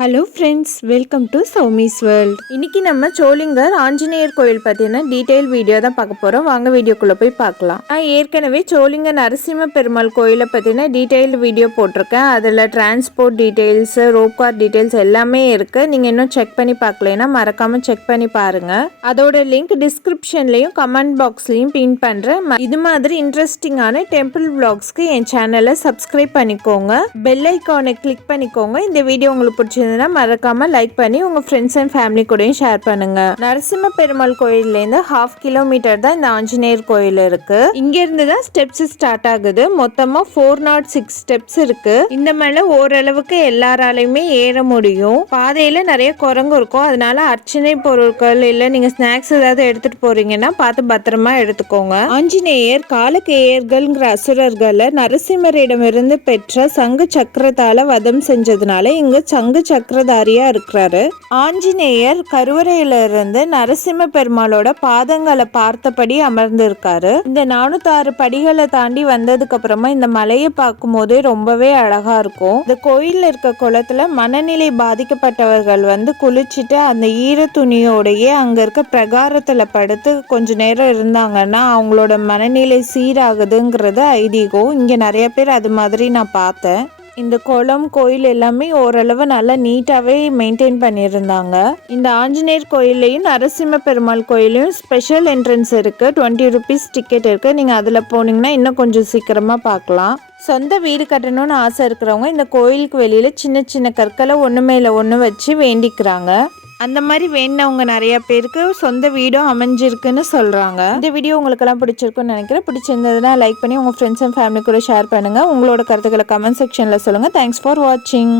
Hello friends welcome to Sowmi's world இன்னைக்கு நம்ம சோளிங்கர் ஆஞ்சநேயர் கோயில் பார்த்தீங்கன்னா டீட்டெயில் வீடியோ தான் பார்க்க போகிறோம் வாங்க வீடியோக்குள்ளே போய் பார்க்கலாம். நான் ஏற்கனவே சோளிங்கர் நரசிம்ம பெருமாள் கோயிலை பற்றின டீட்டெயில் வீடியோ போட்டிருக்கேன். அதில் transport details rope car details எல்லாமே இருக்குது நீங்கள் இன்னும் செக் பண்ணி பார்க்கலைன்னா மறக்காமல் செக் பண்ணி பாருங்கள் அதோட லிங்க் டிஸ்கிரிப்ஷன்லையும் கமெண்ட் பாக்ஸ்லேயும் பின் பண்ணுறேன் இது மாதிரி இன்ட்ரெஸ்டிங்கான டெம்பிள் பிளாக்ஸ்க்கு என் சேனலை சப்ஸ்கிரைப் பண்ணிக்கோங்க. பெல் ஐக்கானை கிளிக் பண்ணிக்கோங்க. இந்த வீடியோ உங்களுக்கு பிடிச்சிருந்து பிடிச்சிருந்ததுன்னா மறக்காம லைக் பண்ணி உங்க ஃப்ரெண்ட்ஸ் அண்ட் ஃபேமிலி கூடயும் ஷேர் பண்ணுங்க. நரசிம்ம பெருமாள் கோயில்லேருந்து ஹாஃப் கிலோமீட்டர் தான் இந்த ஆஞ்சநேயர் கோயில் இருக்கு. இங்க இருந்து தான் ஸ்டெப்ஸ் ஸ்டார்ட் ஆகுது. மொத்தமா ஃபோர் நாட் சிக்ஸ் ஸ்டெப்ஸ் இருக்கு. இந்த மேலே ஓரளவுக்கு எல்லாராலையுமே ஏற முடியும். பாதையில நிறைய குரங்கு இருக்கும். அதனால அர்ச்சனை பொருட்கள் இல்ல நீங்க ஸ்நாக்ஸ் ஏதாவது எடுத்துட்டு போறீங்கன்னா பார்த்து பத்திரமா எடுத்துக்கோங்க. ஆஞ்சநேயர் காலக்கேயர்கள்ங்கிற அசுரர்களை நரசிம்மரிடமிருந்து பெற்ற சங்கு சக்கரத்தால வதம் செஞ்சதுனால இங்கு சங்கு சக்கரதாரியா இருக்கிறாரு. ஆஞ்சநேயர் கருவறையில இருந்து நரசிம்ம பெருமாளோட பாதங்களை பார்த்தபடி அமர்ந்திருக்காரு. இந்த நானூத்தாறு படிகளை தாண்டி வந்ததுக்கு அப்புறமா இந்த மலையை பார்க்கும் போதே ரொம்பவே அழகா இருக்கும். இந்த கோயிலில் இருக்க குளத்துல மனநிலை பாதிக்கப்பட்டவர்கள் வந்து குளிச்சுட்டு அந்த ஈர துணியோடையே அங்க இருக்க பிரகாரத்துல படுத்து கொஞ்ச நேரம் இருந்தாங்கன்னா அவங்களோட மனநிலை சீராகுதுங்கிறது ஐதீகம். இங்க நிறைய பேர் அது மாதிரி நான் பார்த்தேன். இந்த குளம் கோயில் எல்லாமே ஓரளவு நல்லா நீட்டாகவே மெயின்டைன் பண்ணியிருந்தாங்க. இந்த ஆஞ்சநேயர் கோயில்லையும் நரசிம்ம பெருமாள் கோயிலையும் ஸ்பெஷல் என்ட்ரன்ஸ் இருக்குது டுவெண்ட்டி ருபீஸ் டிக்கெட் இருக்குது நீங்கள் அதில் போனீங்கன்னா இன்னும் கொஞ்சம் சீக்கிரமாக பார்க்கலாம். சொந்த வீடு கட்டணும்னு ஆசை இருக்கிறவங்க இந்த கோயிலுக்கு வெளியில் சின்ன சின்ன கற்களை ஒன்று மேலே ஒன்று வச்சு வேண்டிக்கிறாங்க. அந்த மாதிரி வேணவங்க நிறைய பேருக்கு சொந்த வீடும் அமைஞ்சிருக்குன்னு சொல்கிறாங்க இந்த வீடியோ உங்களுக்கெல்லாம் பிடிச்சிருக்குன்னு நினைக்கிறேன். பிடிச்சிருந்ததுன்னா லைக் பண்ணி உங்கள் ஃப்ரெண்ட்ஸ் அண்ட் ஃபேமிலி கூட ஷேர் பண்ணுங்கள் உங்களோட கருத்துக்களை கமெண்ட் செக்ஷனில் சொல்லுங்கள் தேங்க்ஸ் ஃபார் வாட்சிங்